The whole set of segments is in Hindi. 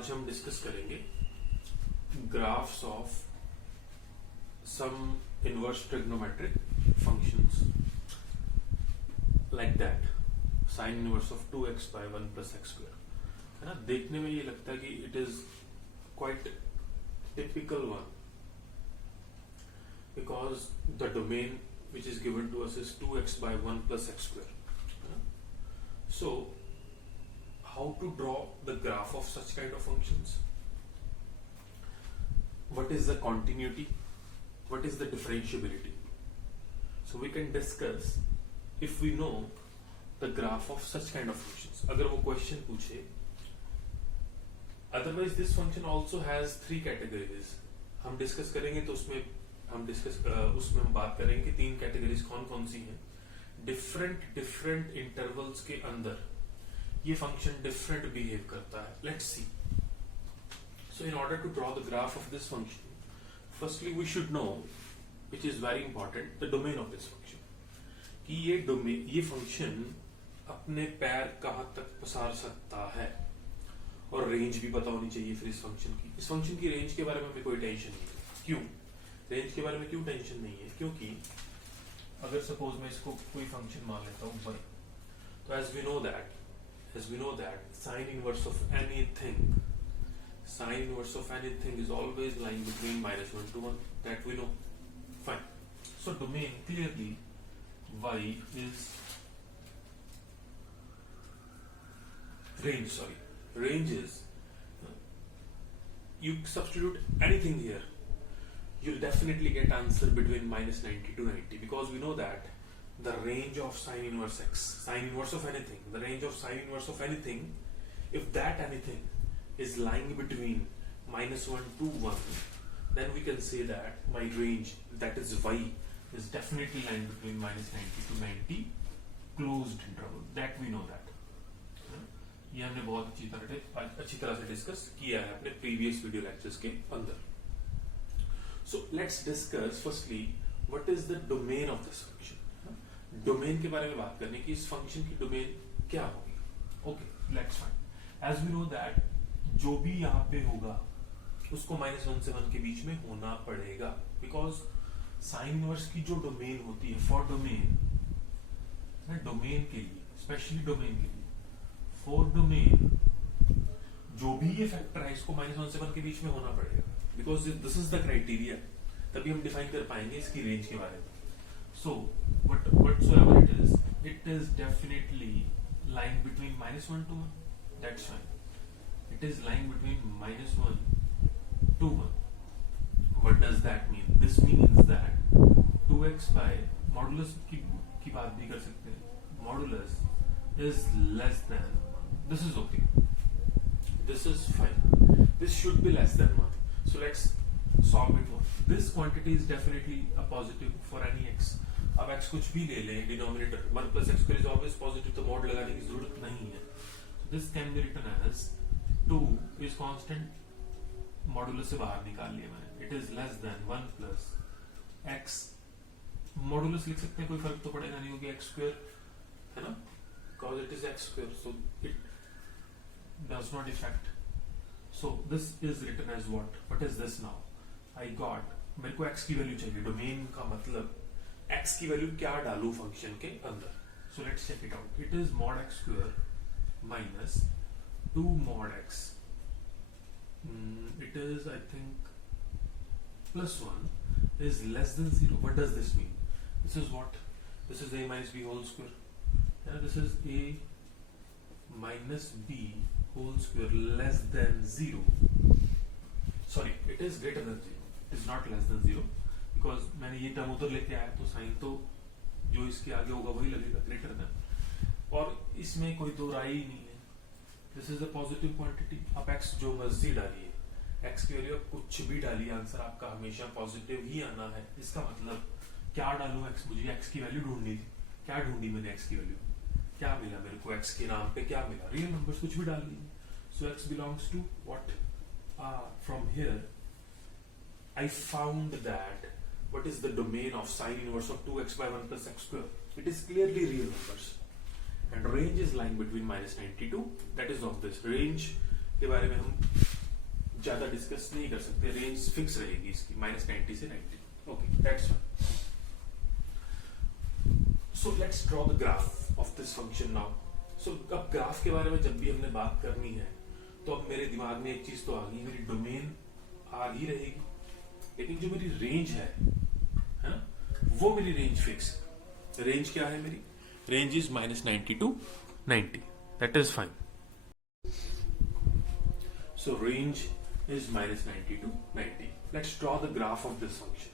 आज हम डिस्कस करेंगे graphs of some inverse trigonometric functions like that sine inverse of 2x by 1 plus x square, है ना। देखने में ये लगता है कि it is quite typical one because the domain which is given to us is 2x by 1 plus x square. So, how to draw the graph of such kind of functions? What is the continuity? What is the differentiability? So we can discuss if we know the graph of such kind of functions. अगर वो question पूछे, otherwise this function also has 3 categories. हम discuss करेंगे तो उसमें हम बात करेंगे कि 3 कैटेगरीज कौन कौन सी हैं। डिफरेंट इंटरवल्स के अंदर ये फंक्शन डिफरेंट बिहेव करता है। Let's see. So in order to draw the graph of this function, firstly we should know, which is very important, the domain of this function, कि ये फंक्शन अपने पैर कहां तक पसार सकता है, और रेंज भी पता होनी चाहिए फिर इस फंक्शन की रेंज के बारे में हमें कोई टेंशन नहीं है। क्यों रेंज के बारे में क्यों टेंशन नहीं है? क्योंकि अगर सपोज मैं इसको कोई फंक्शन मान लेता हूं y, तो as we know that sine inverse of anything is always lying between -1 to 1, that we know. Fine. So domain clearly y is range is, you substitute anything here, you'll definitely get answer between -90 to 90, because we know that the range of sine inverse of anything, if that anything is lying between -1 to 1, then we can say that my range, that is y, is definitely lying between -90 to 90 closed interval, that we know that. ये हमने बहुत अच्छी तरह से डिस्कस किया है अपने प्रीवियस वीडियो लेक्चर्स के अंदर। So let's discuss firstly what is the domain of this function. Domain के बारे में बात करने की, इस फंक्शन की डोमेन क्या होगी। Okay, let's find. As we know that जो भी यहाँ पे होगा उसको -1 से 1 के बीच में होना पड़ेगा, बिकॉज साइन इनवर्स की जो डोमेन होती है फॉर डोमेन के लिए, स्पेशली डोमेन के लिए, फॉर डोमेन जो भी ये फैक्टर है इसको -1 से 1 के बीच में होना पड़ेगा, because this is the criteria. तभी हम डिफाइन कर पाएंगे इसकी रेंज के बारे में। सो whatsoever it is definitely lying between -1 to 1, that's fine. It is lying between -1 to 1. What does that mean? This means that 2x by modulus की बात भी कर सकते हैं। Modulus is less than, this is okay, this is fine, this should be less than 1. So let's solve it one. This quantity is definitely a positive for any x. अब x कुछ भी ले लें, denominator 1 plus x square is always positive, तो मॉड लगाने की जरूरत नहीं है। So this can be written as 2 is constant, modulus से बाहर निकाल लिया मैंने, it is less than 1 plus x, modulus लिख सकते हैं, कोई फर्क तो पड़ेगा नहीं क्योंकि x square है ना, because it is x square, so it does not affect. So this is written as what is this now? I got, मेरे को x की वैल्यू चाहिए, डोमेन का मतलब x की वैल्यू क्या डालूं फंक्शन के अंदर। So let's check it out. It is mod x square minus 2 mod x. It is, I think, plus 1 is less than 0. What does this mean? This is what? This is a minus b whole square. Yeah, this is a minus b whole square less than 0. Sorry, it is greater than 0. It is not less than 0, because मैंने ये टर्म उधर लेके आया तो साइन तो जो इसके आगे होगा वही लगेगा, ग्रेटर देन, और इसमें कोई दो राय ही नहीं है। This is a positive quantity. आप x जो मर्जी डालिए, x की वैल्यू कुछ भी डालिए, आंसर आपका हमेशा पॉजिटिव ही आना है। इसका मतलब क्या डालूं x, मुझे x की वैल्यू ढूंढनी थी, क्या ढूंढी मैंने x की वैल्यू, क्या मिला मेरे को, x के नाम पे क्या मिला, रियल नंबर्स कुछ भी डाल दिए। So x belongs to what, from here I found that what is the domain of sine inverse of 2x by 1 plus x square. It is clearly real numbers and range is lying between -90 to, that is of this range के बारे में हम ज्यादा डिस्कस नहीं कर सकते, रेंज फिक्स रहेगी इसकी -90 से 90. Okay, that's fine. So let's draw the graph of this function now. So अब ग्राफ के बारे में जब भी हमने बात करनी है तो अब मेरे दिमाग में एक चीज तो आ गई, मेरी डोमेन आर ही रहेगी, लेकिन जो मेरी रेंज है वो मेरी रेंज फिक्स. रेंज क्या है मेरी? Range is -90 to 90. That is fine. So range is -90 to 90. Let's draw the graph of this function.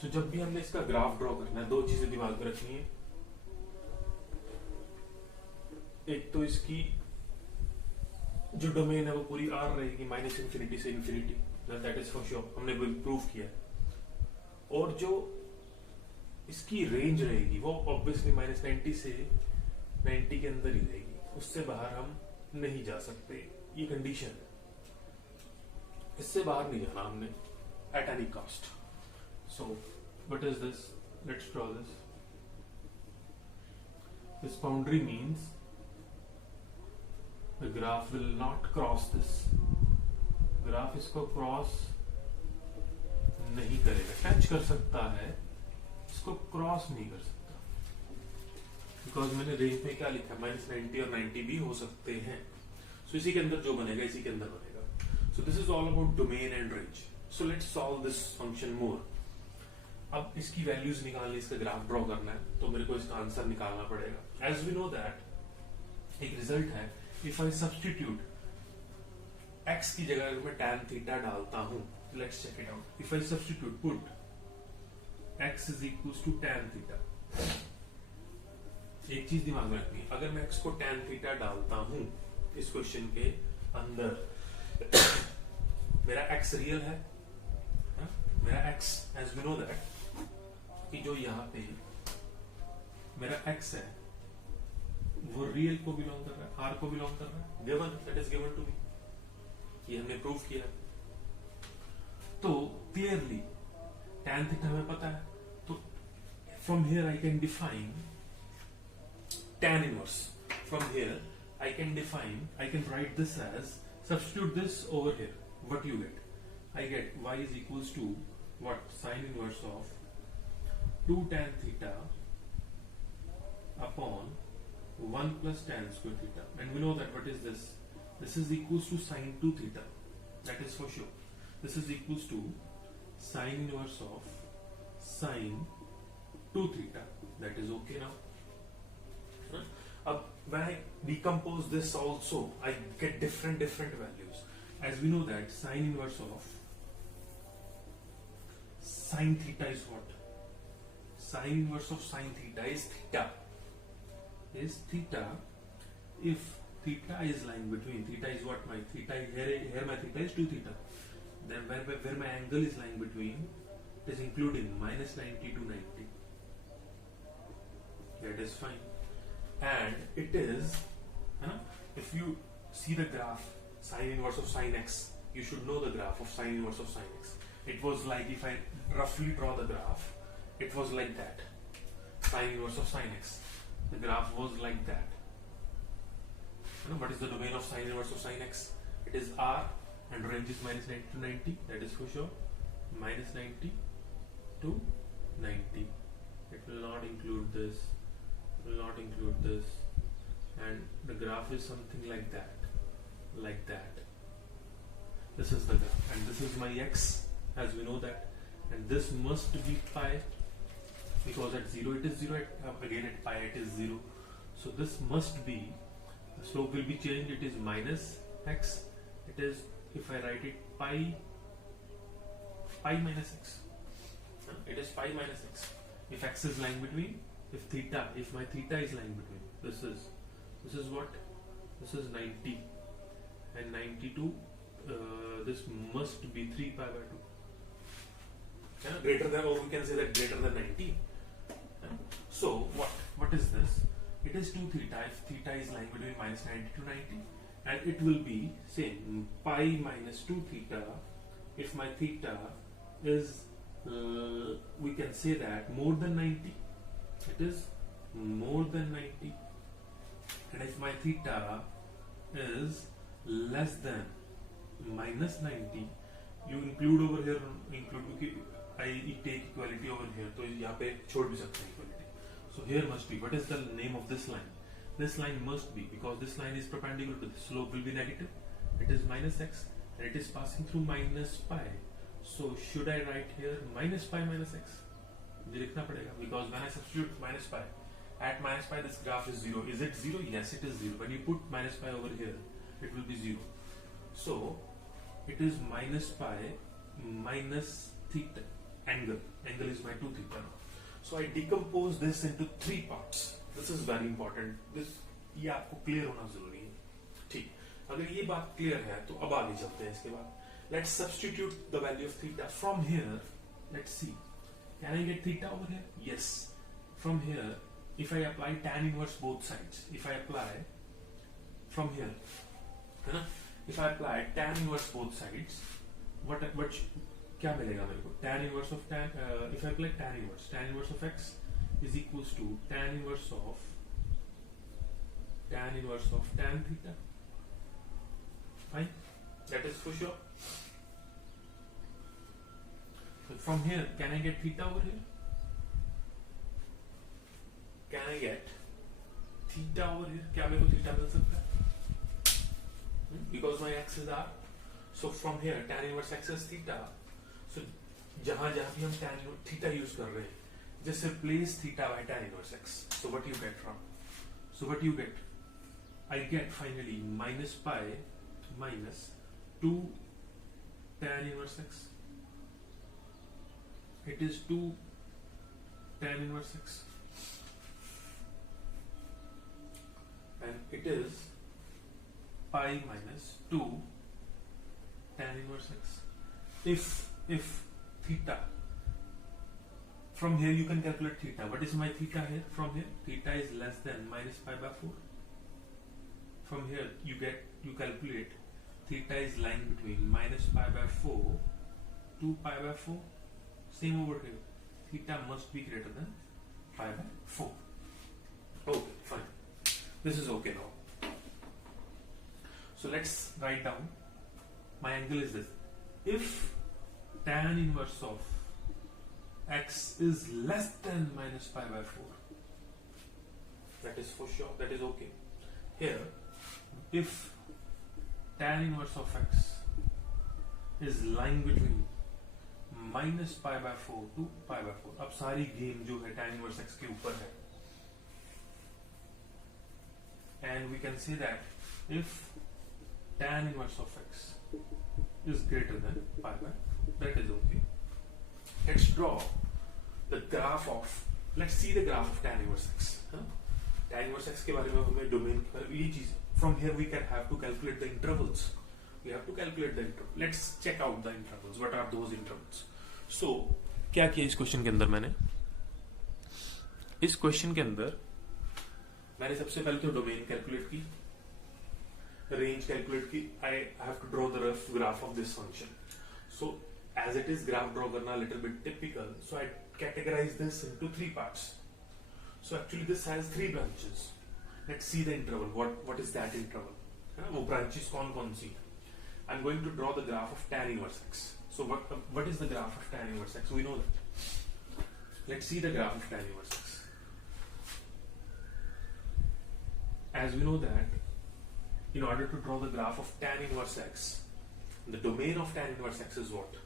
So जब भी हमने इसका ग्राफ ड्रॉ करना है, दो चीजें दिमाग में रखनी है. एक तो इसकी जो डोमेन है वो पूरी आर रहेगी, -∞ से infinity. That is for sure, हमने प्रूव किया. और जो इसकी रेंज रहेगी वो ऑब्वियसली -90 से 90 के अंदर ही रहेगी, उससे बाहर हम नहीं जा सकते. ये कंडीशन है, इससे बाहर नहीं जाना हमने at any cost. So what is this? Let's draw this. This boundary means the graph will not cross this. Graph इसको क्रॉस नहीं करेगा. टच कर सकता है, इसको क्रॉस नहीं कर सकता, बिकॉज मैंने रेंज में क्या लिखा है, -90 और 90 भी हो सकते हैं. So, इसी के अंदर जो बनेगा इसी के अंदर बनेगा. So this is all about domain and range. So let's solve this function more. अब इसकी वैल्यूज निकालनी, इसका ग्राफ ड्रॉ करना है, तो मेरे को इसका आंसर निकालना पड़ेगा. एज वी नो दैट एक रिजल्ट है, इफ आई सब्सटीट्यूट x की जगह अगर मैं tan थीटा डालता हूं, let's check it out. If I substitute put x is equals to tan theta. एक चीज दिमाग में रखनी है, अगर मैं x को tan थीटा डालता हूं इस क्वेश्चन के अंदर, मेरा x रियल है. मेरा x, as we know that, कि जो यहाँ पे मेरा x है वो रियल को बिलोंग कर रहा है, r को बिलोंग कर रहा है. Given, that is given to me. ये हमने प्रूव किया. तो क्लियरली tan थीटा हमें पता है, तो from here I can define tan inverse. From here I can write this as, substitute this over here. What you get? I get y is equals to what? Sine inverse of 2 tan theta upon 1 plus tan square theta. And we know that what is this? This is equals to sine 2 theta. That is for sure. This is equals to sine inverse of sine 2 theta. That is okay now. When I decompose this also, I get different values. As we know that sine inverse of sine theta is what? Sine inverse of sine theta is theta. Is theta. If theta is lying between, theta is what? My theta here my theta is 2 theta. Then where my angle is lying between, it is including -90 to 90. That is fine. And it is, if you see the graph sine inverse of sine x, you should know the graph of sine inverse of sine x. It was like, if I roughly draw the graph, it was like that. Sine inverse of sine x, the graph was like that. What is the domain of sine inverse of sine x? It is r, and range is -90 to 90. That is for sure. -90 to 90. It will not include this. Will not include this, and the graph is something like that. This is the graph, and this is my x, as we know that, and this must be pi, because at 0 it is 0, again at pi it is 0. So this must be, the slope will be changed, it is minus x. It is, if I write it pi minus x, it is pi minus x. If x is lying between, if my theta is lying between, this is what? This is 90, and 92, this must be 3 pi by 2. Greater than, or we can say that greater than 90. So what is this? It is 2 theta. If theta is lying between -90 to 90, and it will be same pi minus 2 theta. If my theta is, we can say that more than 90. It is more than 90, and if my theta is less than minus 90 you include over here, include क्योंकि I take equality over here, तो यहाँ पे छोड़ भी सकते हैं equality. So here must be, what is the name of this line? This line must be, because this line is perpendicular to this, slope will be negative. It is minus x and it is passing through minus pi. So should I write here minus pi minus x? मुझे लिखना पड़ेगा, because when I substitute minus pi, at minus pi this graph is 0. Is it 0? Yes, it is 0. When you put minus pi over here, it will be 0. So it is minus pi minus theta. Angle is my 2 theta now. So I decompose this into 3 parts. This is very important. This ये आपको clear होना जरूरी है. ठीक. अगर ये बात clear है तो अब आगे चलते हैं इसके बाद. Let's substitute the value of theta from here. Let's see. Can I get theta over here? Yes. From here, if I apply tan inverse both sides, if I apply from here, है ना? If I apply tan inverse both sides, what क्या मिलेगा मेरे को? Tan inverse of tan. If I apply tan inverse of x is equals to tan inverse of tan theta. Fine. That is for sure. So from here, can I get theta over here? Can I get theta over here? क्या मेरे को theta मिल सकता है? Because my axes are. So from here, tan inverse x is theta. So जहाँ भी हम tan theta use कर रहे हैं, just replace theta by tan inverse x. So what you get from? So what you get? I get finally minus pi minus 2 tan inverse x. It is 2 tan inverse x. And it is pi minus 2 tan inverse x. If theta, from here you can calculate theta. What is my theta here? From here, theta is less than minus pi by 4. From here you calculate theta is lying between minus pi by 4 to pi by 4. Same over here. Theta must be greater than pi by 4. Okay, fine. This is okay now. So let's write down. My angle is this. If tan inverse of x is less than minus pi by 4, that is for sure. That is okay. Here, if tan inverse of x is lying between minus pi by 4 to pi by 4. अब सारी गेम जो है tan inverse x के ऊपर है. And we can say that if tan inverse of x is greater than pi by 4, that is okay. Let's draw the graph of. Let's see the graph of tan inverse x. Tan inverse x के बारे में हमें डोमेन ये चीज. From here we can have to calculate the intervals. We have to calculate the interval. Let's check out the intervals. What are those intervals? So क्या किया इस क्वेश्चन के अंदर मैंने? इस क्वेश्चन के अंदर मैंने सबसे पहले तो डोमेन कैलकुलेट की, रेंज कैलकुलेट की. I have to draw the rough graph of this function. So as it is graph draw करना little bit typical. So I categorize this into 3 parts. So actually this has 3 branches. Let's see the interval. What is that interval? वो ब्रांचेस कौन सी? I'm going to draw the graph of tan inverse x. So what is the graph of tan inverse x? We know that. Let's see the graph of tan inverse x. As we know that, in order to draw the graph of tan inverse x, the domain of tan inverse x is what?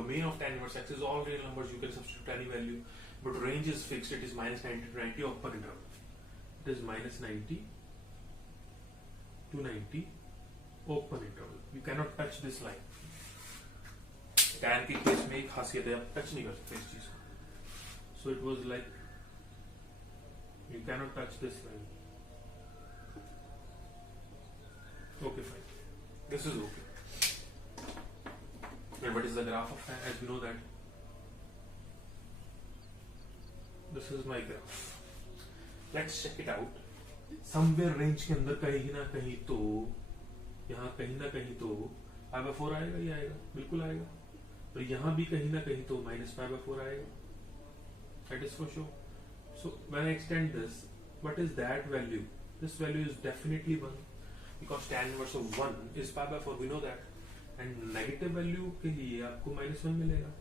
Domain of tan inverse x is all real numbers. You can substitute any value, but range is fixed. It is minus 90 to 90 upper interval. It is minus 90 to 90 open interval. You cannot touch this line. tan के केस में एक खासियत है, आप टच नहीं कर सकते इस चीज को. So it was like you cannot touch this line. Okay, fine. This is okay. And what is the graph of tan? As we know that this is my graph. Let's check it out. Somewhere range के अंदर कहीं ना कहीं तो यहाँ कहीं ना कहीं तो pi by 4 आएगा. ये आएगा, बिल्कुल आएगा. और यहाँ भी कहीं ना कहीं तो minus pi by 4 आएगा. That is for sure. So when I extend this, what is that value? This value is definitely 1, because tan inverse of 1 is pi by 4, we know that, and negative value के लिए आपको -1 मिलेगा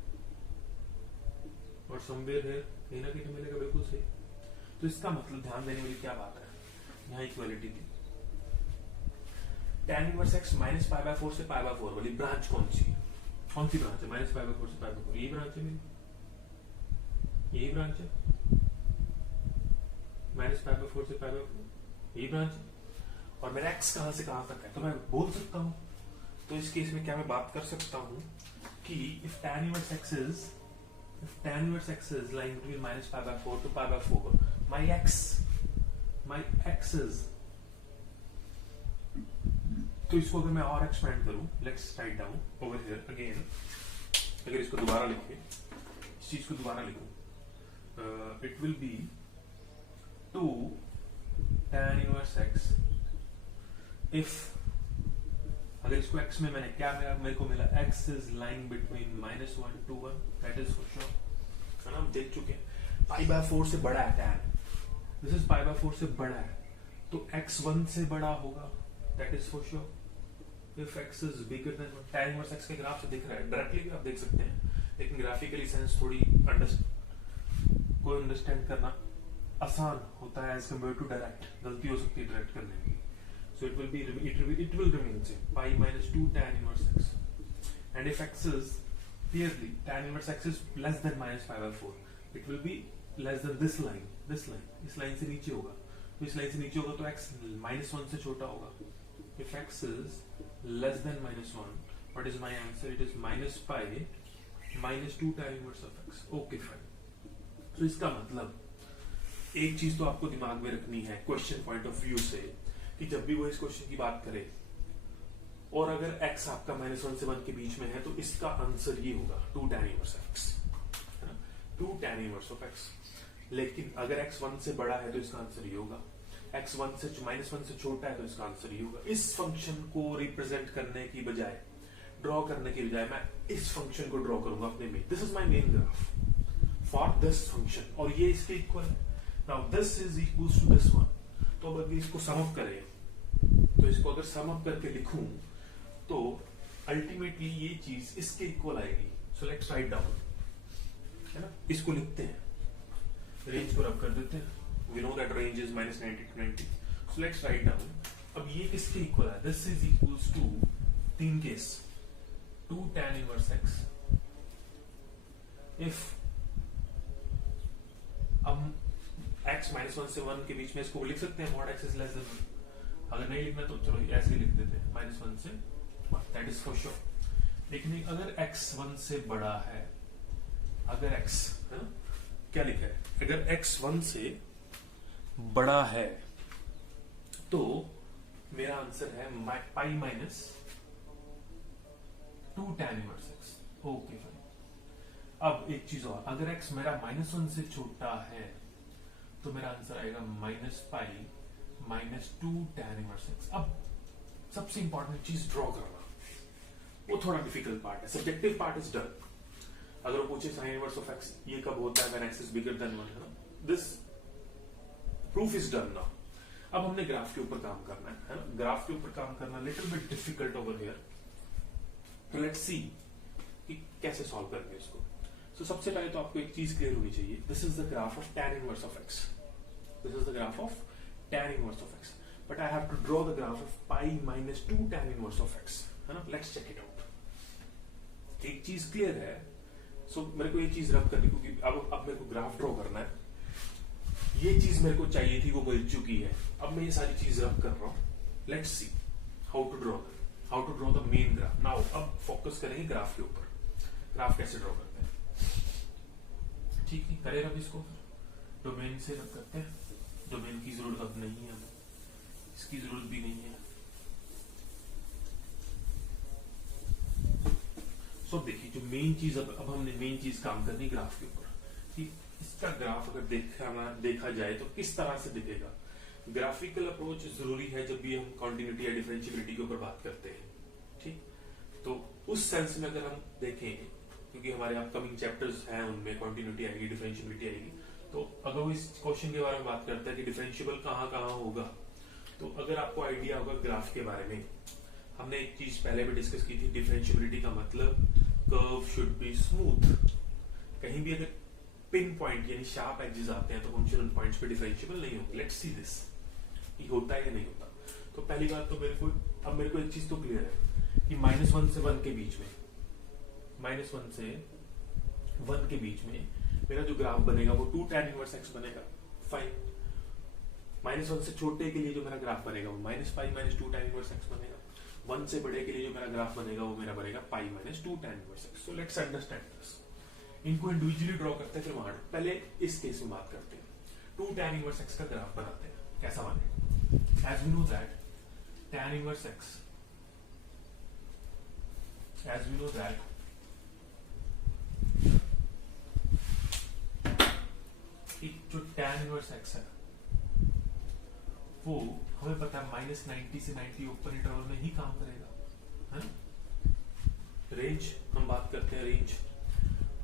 और समवेयर है कहीं ना कहीं मिलेगा, बिल्कुल सही। तो इसका मतलब ध्यान देने वाली क्या बात है, यहाँ इक्वालिटी थी। tan inverse x minus pi by 4 से पाई बाय 4 वाली ब्रांच कौन सी है? कौन सी ब्रांच है? माइनस पाई बाय 4 से पाई बाय 4, यही ब्रांच है मेरी, यही ब्रांच है। माइनस पाई बाय 4 से पाई बाय 4 यही ब्रांच है। और मेरा x कहां से कहां तक है, तो मैं बोल सकता हूं। तो इस केस में क्या मैं बात कर सकता हूं कि if tan inverse x is lying between minus pi by 4 to pi by 4, my x is, तो इसको अगर मैं और एक्सपेंड करूं, let's write down over here again, अगर इसको दोबारा लिखे, इस चीज को दोबारा लिखूं, it will be 2 tan inverse x if, अगर इसको x में मैंने क्या मेरे को मिला, x is lying between -1 to 1, that is for sure, है ना, हम देख चुके हैं। पाई बाय 4 से बड़ा है tan, this is pi by 4 से बड़ा है, तो x 1 से बड़ा होगा, that is for sure। if x is bigger than 1, tan inverse x के ग्राफ से दिख रहा है, डायरेक्टली भी आप देख सकते हैं, लेकिन ग्राफिकली सेंस थोड़ी अंडरस्टैंड करना आसान होता है एज कम्पेयर टू डायरेक्ट, गलती हो सकती है डायरेक्ट करने में। So it will remain the same, pi minus 2 tan inverse x, and if x is clearly tan inverse x is less than minus pi by 4, it will be less than this line, इस लाइन से नीचे होगा, तो इस लाइन से नीचे होगा तो x -1 से छोटा होगा। if x is less than -1, what is my answer? It is minus pi minus 2 tan inverse of x, okay fine। तो इसका मतलब एक चीज तो आपको दिमाग में रखनी है क्वेश्चन पॉइंट ऑफ व्यू से, कि जब भी वो इस क्वेश्चन की बात करे और अगर x आपका -1 से 1 के बीच में है, तो इसका आंसर ये होगा 2 tan inverse x, है ना, 2 tan inverse of x। लेकिन अगर x 1 से बड़ा है तो इसका आंसर ये होगा, x -1 से छोटा है तो इसका आंसर ये होगा। इस फंक्शन को रिप्रेजेंट करने की बजाय, ड्रॉ करने की बजाय, मैं इस फंक्शन को ड्रॉ करूंगा अपने में, this is my main graph for this function, और ये इसके इक्वल है। Now this is equals to this one, तो अगर इसको सम अप करें, तो इसको अगर सम अप करके लिखूं तो अल्टीमेटली ये चीज इसके इक्वल आएगी। सो लेट्स राइट डाउन, है ना, इसको लिखते हैं, रेंज को रब कर देते हैं, we know that range is -90 to 90, so let's write down. अब ये किसके इक्वल है? दिस इज इक्वल्स टू, तीन case, 2 tan inverse x if, अब x -1 से 1 के बीच में इसको लिख सकते हैं, mod x is less than 1, अगर नहीं लिखना तो चलो ऐसे ही लिख देते हैं, -1 से 1, that is for sure। लेकिन अगर x 1 से बड़ा है, अगर x, है ना, क्या लिखा है, अगर x 1 से बड़ा है तो मेरा आंसर है pi minus 2 tan inverse x, okay fine. अब एक चीज और, अगर x मेरा -1 से छोटा है तो मेरा आंसर आएगा -पाई minus 2 tan inverse x। अब सबसे इंपॉर्टेंट चीज ड्रॉ करना, वो थोड़ा डिफिकल्ट पार्ट है, सब्जेक्टिव पार्ट इज डन। अगर वो पूछे sin inverse of x ये कब होता है when x is bigger than 1, है ना, this proof is done now. अब हमने ग्राफ के ऊपर काम करना है ना, ग्राफ के ऊपर काम करना little bit difficult over here, तो लेट्स सी कि कैसे सॉल्व करेंगे इसको। सो सबसे पहले तो आपको एक चीज क्लियर होनी चाहिए, this is the graph of tan inverse of x, this is the graph of tan inverse of x, but I have to draw the graph of pi minus 2 tan inverse of x, है ना, let's check it out। एक चीज क्लियर है, सो मेरे को ये चीज रब करनी, क्योंकि अब मेरे को ग्राफ ड्रॉ करना है, ये चीज मेरे को चाहिए थी, वो मिल चुकी है, अब मैं ये सारी चीज रब कर रहा हूं। Let's see how to draw the main graph. Now अब फोकस करेंगे ग्राफ के ऊपर, ग्राफ कैसे ड्रॉ करते हैं, ठीक है, करें रब इसको, डोमेन से रब करते हैं, डोमेन की जरूरत अब नहीं है, इसकी जरूरत भी नहीं है। सो देखिए, जो मेन चीज अब हमने मेन चीज काम करनी ग्राफ के ऊपर, कि इसका ग्राफ अगर देखा जाए तो किस तरह से दिखेगा। ग्राफिकल अप्रोच जरूरी है जब भी हम कॉन्टिन्यूटी या डिफरेंशियबिलिटी के ऊपर बात करते हैं, ठीक। तो उस सेंस में अगर हम देखें, क्योंकि हमारे अपकमिंग चैप्टर्स हैं, उनमें कॉन्टिन्यूटी आएगी, डिफरेंशियबिलिटी आएगी, तो अगर वो इस क्वेश्चन के बारे में बात करते हैं कि डिफरेंशियबल कहाँ कहाँ होगा, तो अगर आपको आइडिया होगा ग्राफ के बारे में, हमने एक चीज पहले भी डिस्कस की थी, डिफरेंशियबिलिटी का मतलब कर्व शुड बी स्मूथ। कहीं भी अगर पिन पॉइंट यानी शार्प एजेस आते हैं तो उन पॉइंट्स पे डिफरेंशिएबल नहीं होंगे। लेट्स सी दिस, ये होता है या नहीं होता। तो पहली बात तो मेरे को एक चीज तो क्लियर है कि -1 से 1 के बीच में, -1 से 1 के बीच में मेरा जो ग्राफ बनेगा वो 2 tan इनवर्स x बनेगा। फाइन। -1 से छोटे के लिए जो मेरा ग्राफ बनेगा वो -π - 2 tan इनवर्स x बनेगा। 1 से बड़े के लिए जो मेरा ग्राफ बनेगा वो मेरा बनेगा π - 2 tan inverse x। So let's understand this. इनको इंडिविजुअली ड्रॉ करते हैं, फिर वहां पहले इस केस में बात करते हैं। 2 tan इनवर्स x का ग्राफ बनाते हैं, कैसा बनेगा? As we know that tan inverse x, as we know that जो tan इनवर्स x है वो हमें पता है -90 से 90 ओपन इंटरवल में ही काम करेगा, है? रेंज हम बात करते हैं, रेंज।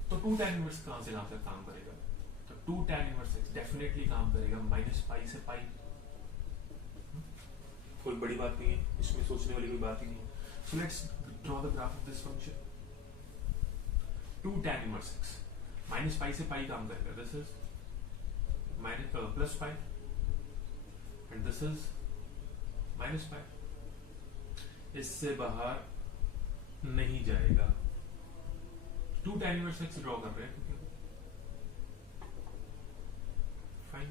तो 2 tan इनवर्स कहां से काम करेगा? तो 2 tan इनवर्स x डेफिनेटली काम करेगा -π से π। कोई बड़ी बात नहीं है, इसमें सोचने वाली कोई बात ही नहीं है। So let's draw the graph of this function. 2 tan inverse x -π से π काम करेगा। This is +π and this is -π। इससे बाहर नहीं जाएगा। 2 tan inverse x ड्रॉ कर रहे हैं, फाइन।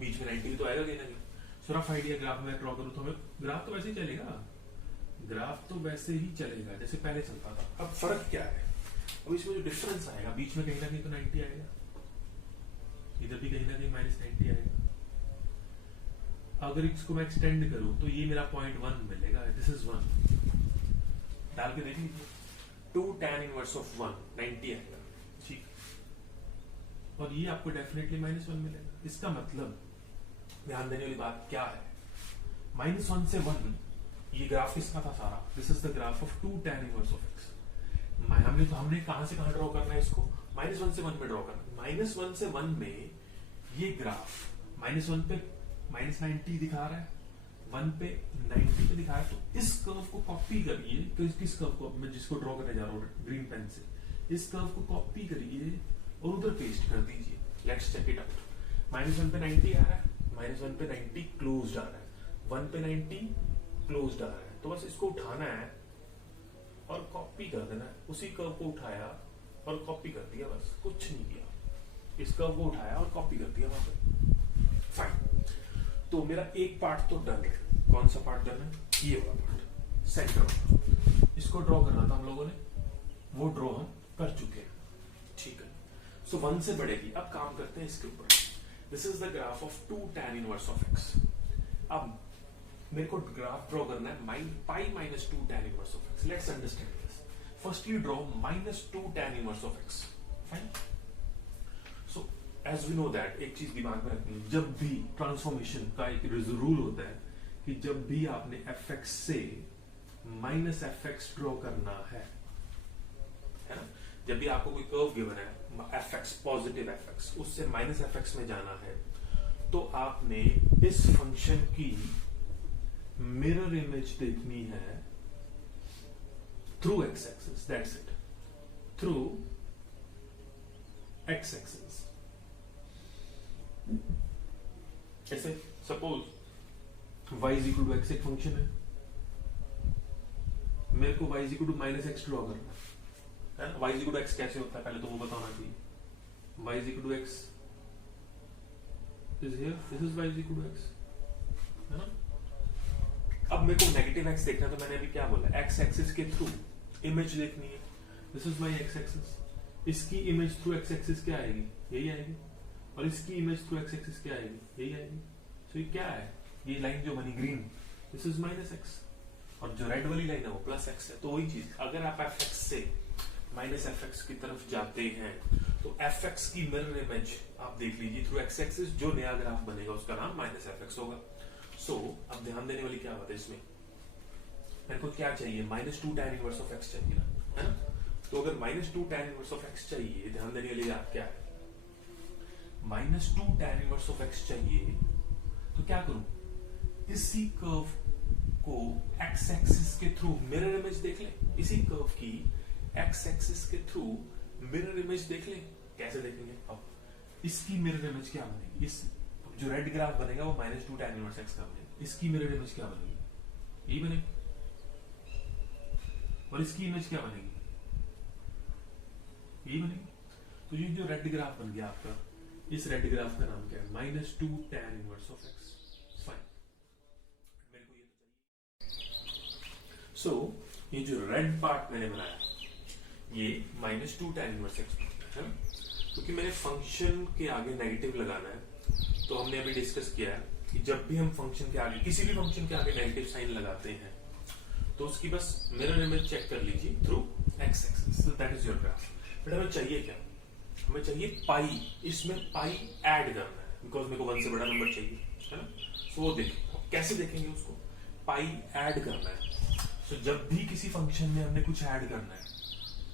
बीच में 90 तो आएगा कहीं ना कहीं। सो रफ आइडिया ग्राफ में ड्रॉ करूं तो हमें ग्राफ तो वैसे ही चलेगा, ग्राफ तो वैसे ही चलेगा जैसे पहले चलता था। अब फर्क क्या है? अब इसमें जो डिफरेंस आएगा, बीच में कहीं ना कहीं तो 90 आएगा, इधर भी कहीं ना कहीं -90 आएगा। अगर इसको मैं एक्सटेंड करूं तो ये मेरा पॉइंट 1 मिलेगा। दिस इज 1, डाल के देख लीजिए। 2 tan इनवर्स ऑफ 1 90 आएगा, ठीक। और ये आपको डेफिनेटली -1 मिलेगा। इसका मतलब ध्यान देने वाली बात क्या है, -1 से 1 ये ग्राफ किसका था सारा? This is the graph of 2 tan inverse of x। हमने कहां से कहां ड्रॉ करना है इसको? -1 से 1 में ड्रॉ करना है। -1 से 1 में ये ग्राफ -1 पे -90 दिखा रहा है, 1 पे 90 पे दिखा रहा है। तो इस कर्व को कॉपी करिए, किस कर्व को मैं जिसको ड्रॉ करने जा रहा हूं ग्रीन पेन से, इस कर्व को कॉपी करिए और उधर पेस्ट कर दीजिए। Let's check it out. -1 पे 90 आ रहा है, -1 पे 90 क्लोज्ड आ रहा है, 1 पे 90 क्लोज्ड आ रहा है। तो बस इसको उठाना है और कॉपी कर देना है। उसी कर्व को उठाया और कॉपी कर दिया, बस कुछ नहीं किया। इस कर्व को उठाया और कॉपी कर दिया वहां पे। फाइन। तो मेरा एक पार्ट तो डन है। कौन सा पार्ट डन है? ये वाला पार्ट, सेंटर वाला। इसको ड्रॉ करना था हम लोगों ने, वो ड्रॉ हम कर चुके हैं, ठीक है। सो 1 से बढ़ेगी। अब काम करते हैं इसके ऊपर। This is the graph of 2 tan inverse of x। अब मेरे को ग्राफ ड्रॉ करना है π - 2 tan inverse of x। Let's understand this. Firstly draw -2 tan inverse of x। Fine. So as we know that, एक चीज दिमाग में रखनी है, जब भी ट्रांसफॉर्मेशन का एक रूल होता है कि जब भी आपने fx से -fx ड्रॉ करना है ना, जब भी आपको कोई कर्व गिवन है fx, पॉजिटिव fx, उससे -fx में जाना है, तो आपने इस फंक्शन की मिरर इमेज देखनी है through x axis. That's it, through x axis. ऐसे suppose y is equal to x एक फंक्शन है, मेरे को y is equal to -x draw करना है। y is equal to x कैसे होता है पहले तो वो बताना चाहिए। y is equal to x is here, this is y is equal to x, है ना। अब मेरे को नेगेटिव x देखना है, तो मैंने अभी क्या बोला, x एक्सिस के थ्रू इमेज देखनी है। This is my x axis. इसकी इमेज थ्रू x एक्सिस क्या आएगी? यही आएगी। और इसकी इमेज थ्रू x एक्सिस क्या आएगी? यही आएगी। तो ये क्या है? ये लाइन जो बनी ग्रीन, दिस इज -x, और जो रेड वाली लाइन है वो +x है। तो वही चीज, अगर आप fx से -fx की तरफ जाते हैं तो fx की मिरर इमेज आप देख लीजिए थ्रू x एक्सिस। जो नया ग्राफ बनेगा उसका नाम -fx होगा। सो अब ध्यान देने वाली क्या बात है इसमें, मेरे को क्या चाहिए? -2 tan इनवर्स ऑफ x चाहिए ना, है ना। तो अगर -2 tan इनवर्स ऑफ x चाहिए, ध्यान देने वाली बात क्या है, -2 tan इनवर्स ऑफ x चाहिए, तो क्या करूं? इसी कर्व को एक्स एक्सिस के थ्रू मिरर इमेज देख लें, इसी कर्व की एक्स एक्सिस के थ्रू मिरर इमेज देख लें। कैसे देखेंगे? अब इसकी मिरर इमेज क्या बनेगी? इस जो रेड ग्राफ बनेगा वो -2 tan इनवर्स x का बनेगा। इसकी मिरर इमेज क्या बनेगी? यही बनेगी। और इसकी इमेज क्या बनेगी? यही बनेगी। तो ये जो रेड ग्राफ बन गया आपका, इस रेड ग्राफ का नाम क्या है? -2 tan inverse of x। Fine, मेरे को ये तो चाहिए। सो ये जो रेड पार्ट मैंने बनाया ये -2 tan इनवर्स x है ना, क्योंकि मैंने फंक्शन के आगे नेगेटिव लगाना है। तो हमने अभी डिस्कस किया है कि जब भी हम फंक्शन के आगे, किसी भी फंक्शन के आगे नेगेटिव साइन लगाते हैं तो उसकी बस मिरर इमेज चेक कर लीजिए through x axis. So that is your graph. But हमें चाहिए क्या? हमें चाहिए पाई, इसमें पाई ऐड करना है, बिकॉज मेरे को 1 से बड़ा नंबर चाहिए, है ना। सो वो देखें, कैसे देखेंगे उसको? पाई ऐड करना है। सो जब भी किसी फंक्शन में हमने कुछ ऐड करना है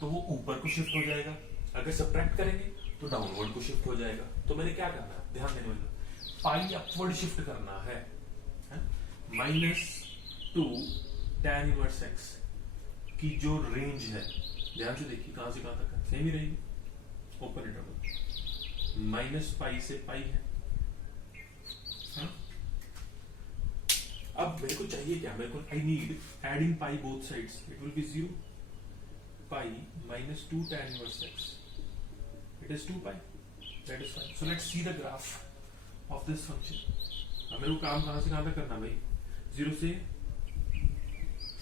तो वो ऊपर को शिफ्ट हो जाएगा, अगर सब्ट्रैक्ट करेंगे तो डाउनवर्ड को शिफ्ट हो जाएगा। तो मैंने क्या करना है, ध्यान देने वाला, पाई अपवर्ड शिफ्ट करना है। -2 tan इनवर्स x की जो रेंज है, ध्यान से देखिए कहां से कहां तक है, सेम ही रहेगी, ओपन इंटरवल -पाई से पाई है। अब मेरे को चाहिए क्या? मेरे को I need adding pi both sides, it will be 0 pi -2 tan inverse x, it is 2 pi, that is fine. So let's see the graph of this function. अब मेरे को काम कहां से कहां तक करना भाई? 0 से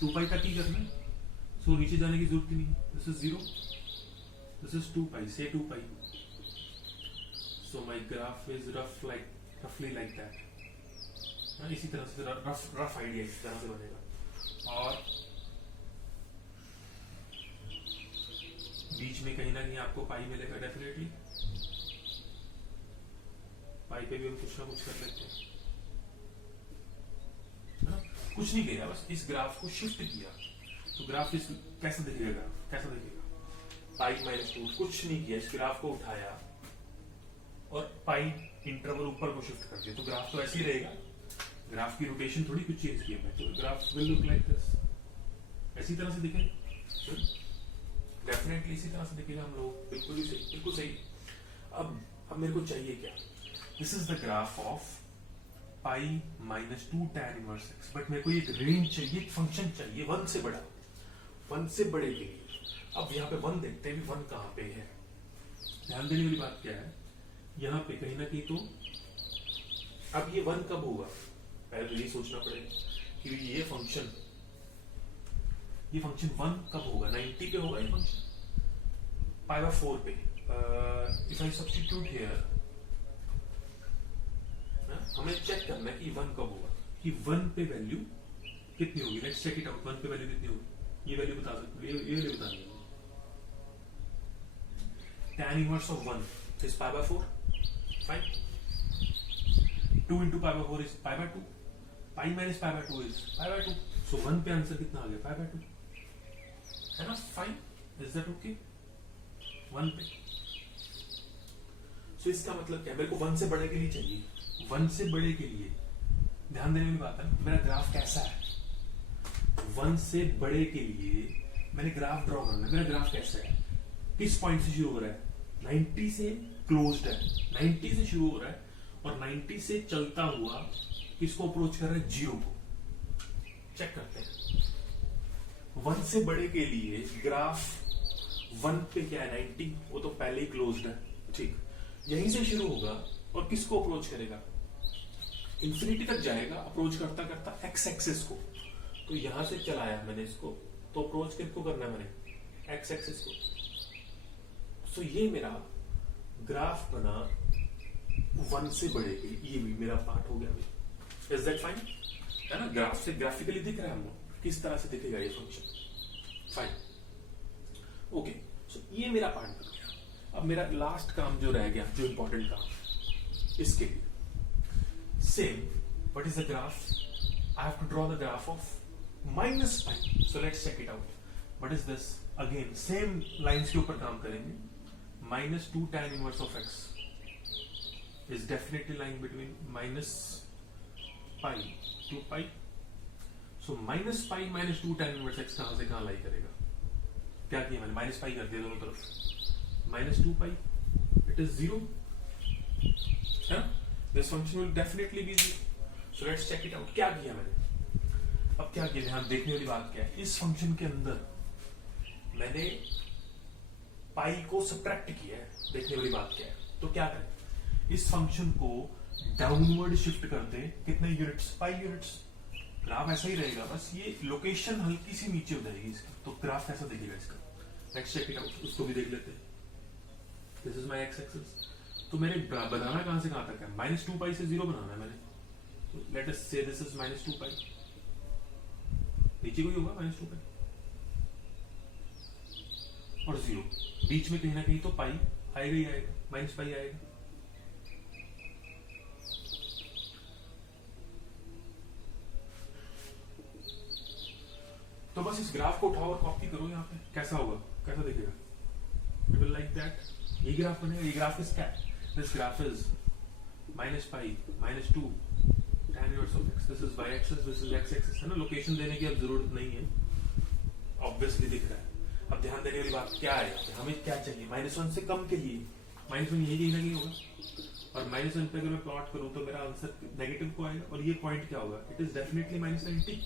2 pi तक ही करना है। सो नीचे जाने की जरूरत ही नहीं। This is 0, this is 2 pi, say 2 pi. So my graph is roughly like that. इसी तरह से रफ आइडिया इस तरह से बनेगा। और बीच में कहीं ना कहीं आपको पाई मिलेगा डेफिनेटली। पाई पे भी हम कुछ ना कुछ कर लेते हैं, कुछ नहीं किया, बस इस ग्राफ को शिफ्ट किया तो ग्राफ इस कैसा दिखेगा? कैसा दिखेगा? पाई -2, कुछ नहीं किया, इस ग्राफ को उठाया और पाई इंटरवल ऊपर को शिफ्ट कर दिया तो ग्राफ तो ऐसे ही रहेगा। ग्राफ की रोटेशन थोड़ी कुछ चेंज किया मैं, तो graph will look like this. ऐसी तरह से दिखेगा, डेफिनेटली इसी तरह से दिखेगा हम लोग, बिल्कुल ही सही, बिल्कुल सही। अब मेरे को चाहिए क्या? This is the graph of pi -2 tan inverse x। But मेरे को एक रेंज चाहिए, एक फंक्शन चाहिए 1 से बड़ा, 1 से बड़े के लिए। अब यहाँ पे 1 देखते हैं, 1 कहाँ पे है। ध्यान देने वाली बात क्या है, यहाँ पे कहीं ना कहीं तो अब ये 1 कब होगा? पहले तो ये सोचना पड़ेगा कि ये फंक्शन 1 कब होगा? 90 पे होगा ये फंक्शन, π/4 पे। इफ आई सब्स्टिट्यूट हियर, हमें चेक करना है कि 1 कब होगा, कि 1 पे वैल्यू कितनी होगी। Let's check it out. 1 पे वैल्यू कितनी होगी? ये वैल्यू बता सकते हो, ये वैल्यू बता दीजिए। tan inverse of 1 is π/4, fine. 2 into π/4 is π/2, pi minus π/2 is π/2। सो 1 पे आंसर कितना आ गया? π/2, है ना? Fine, is that okay? 1 पे। सो इसका मतलब क्या? मेरे को 1 से बड़े के लिए चाहिए, 1 से बड़े के लिए ध्यान देने वाली बात है, मेरा ग्राफ कैसा है? 1 से बड़े के लिए मैंने ग्राफ ड्रॉ करना है। मेरा ग्राफ कैसा है? किस पॉइंट से शुरू हो रहा है? 90 से क्लोज्ड है, 90 से शुरू हो रहा है और 90 से चलता हुआ किसको अप्रोच कर रहा है? 0 को। चेक करते हैं। 1 से बड़े के लिए ग्राफ 1 पे क्या है? 90, वो तो पहले ही क्लोज्ड है, ठीक। यहीं से शुरू होगा और किसको अप्रोच करेगा? इंफिनिटी तक जाएगा, अप्रोच करता करता एक्स एक्सिस को। तो यहां से चलाया मैंने इसको, तो अप्रोच किसको करना है मैंने? एक्स एक्सिस को। सो ये मेरा ग्राफ बना 1 से बड़े के लिए, ये भी मेरा पार्ट हो गया। Is that fine? है ना? ग्राफ से ग्राफिकली दिख रहा है हम लोग किस तरह से दिखेगा ये फंक्शन। Fine, okay. सो ये मेरा पार्ट बन गया। अब मेरा लास्ट काम जो रह गया, जो इंपॉर्टेंट काम, इसके लिए same, what is the graph? I have to draw the graph of -π। So let's check it out. What is this? Again same lines के ऊपर काम करेंगे। -2 tan inverse of x is definitely lying between pi to pi. So minus pi minus two tan inverse x कहां से कहां लाई करेगा? क्या किया मैंने? माइनस पाई कर दिया दोनों तरफ, minus two pi, it is zero है। This function will definitely be zero. So let's check it out. क्या किया मैंने? अब क्या किया, ध्यान देखने वाली बात क्या है, इस फंक्शन के अंदर मैंने पाई को सब्ट्रैक्ट किया है। देखने वाली बात क्या है, तो क्या करें, इस फंक्शन को डाउनवर्ड शिफ्ट कर दे, कितने यूनिट्स? पाई यूनिट्स। ग्राफ ऐसा ही रहेगा, बस ये लोकेशन हल्की सी नीचे हो जाएगी इसकी। तो ग्राफ कैसा दिखेगा इसका? नेक्स्ट चेक इट आउट, उसको भी देख लेते हैं। This is my ex axis. तो मैंने बनाना कहां से कहां तक है? माइनस टू पाई से जीरो बनाना है मैंने। लेट अस से दिस इज माइनस टू पाई, नीचे को ही होगा माइनस टू पाई और जीरो, बीच में कहीं ना कहीं तो पाई आएगा ही आएगा, माइनस पाई आएगा। तो बस इस ग्राफ को उठाओ और कॉपी करो यहाँ पे। कैसा होगा, कैसा दिखेगा? It will like that. ये ग्राफ बनेगा। ये ग्राफ इज क्या? This graph is minus pi minus two tan inverse of x। This is y axis, this is x axis, है ना। लोकेशन देने की अब जरूरत नहीं है, ऑब्वियसली दिख रहा है। अब ध्यान देने वाली बात क्या है, हमें क्या चाहिए? -1 से कम के लिए -1 यही कहीं ना कहीं होगा, और -1 पे अगर मैं प्लॉट करूं तो मेरा आंसर नेगेटिव को आएगा, और ये पॉइंट क्या होगा? It is definitely -90।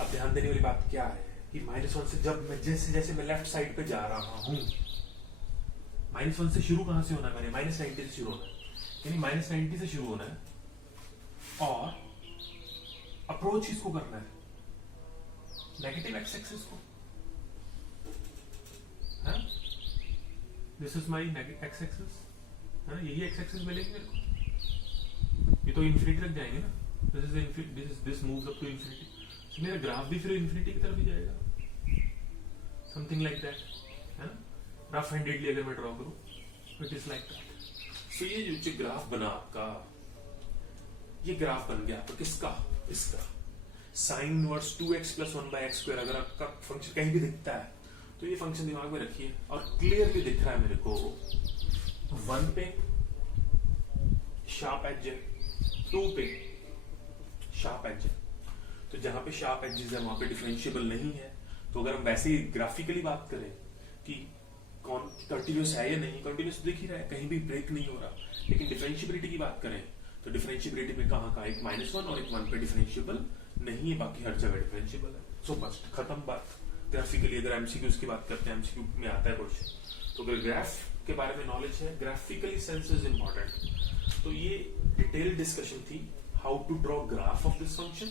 अब ध्यान देने वाली बात क्या है कि -1 से जब मैं जैसे जैसे मैं लेफ्ट साइड पे जा रहा हूं, -1 से शुरू कहां से होना है? मैंने -90 से शुरू होना है, यानी -90 से शुरू होना है और अप्रोच किसको करना है? नेगेटिव एक्स एक्सिस को। This is my negative x axis, है, यही एक्स एक्सिस मिलेगी मेरे को। ये तो इन्फिनिटी तक जाएंगे ना। This is infinity, this moves up to infinity. तो मेरा ग्राफ भी फिर इन्फिनिटी की तरफ ही जाएगा, समथिंग लाइक दैट, है ना। रफ हैंडेडली अगर मैं ड्रॉ करूं, इट इज लाइक दैट। सो ये जो ग्राफ बना आपका, ये ग्राफ बन गया आपका किसका? इसका। Sine inverse 2x + 1/x²। अगर आपका फंक्शन कहीं भी दिखता है तो ये फंक्शन दिमाग में रखिए, और क्लियरली दिख रहा है मेरे को 1 पे शार्प एज है, 2 पे शार्प एज है। तो जहां पे शार्प एजेस है वहां पे डिफरेंशिएबल नहीं है। तो अगर हम वैसे ही ग्राफिकली बात करें कि कौन कंटिन्यूस है या नहीं, कंटिन्यूस दिख ही रहा है, कहीं भी ब्रेक नहीं हो रहा। लेकिन डिफरेंशिएबिलिटी की बात करें तो डिफरेंशिएबिलिटी में कहां का? एक -1 और एक 1 पे डिफरेंशिएबल नहीं है, बाकी हर जगह डिफरेंशिएबल है। सो बस खत्म बात। ग्राफिकली अगर एमसीक्यूज की बात करते हैं, एमसीक्यू में आता है क्वेश्चन, तो अगर ग्राफ के बारे में नॉलेज है, ग्राफिकली सेंस इज इंपॉर्टेंट। तो ये डिटेल डिस्कशन थी how to draw graph of this function,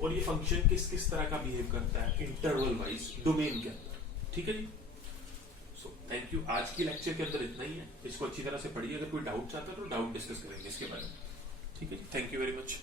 और ये फंक्शन किस किस तरह का बिहेव करता है इंटरवल वाइज डोमेन के अंदर। ठीक है जी। So thank you. आज की लेक्चर के अंदर इतना ही है, इसको अच्छी तरह से पढ़िए। अगर कोई डाउट चाहता है तो डाउट डिस्कस करेंगे इसके बारे में। ठीक है जी, थैंक यू वेरी मच।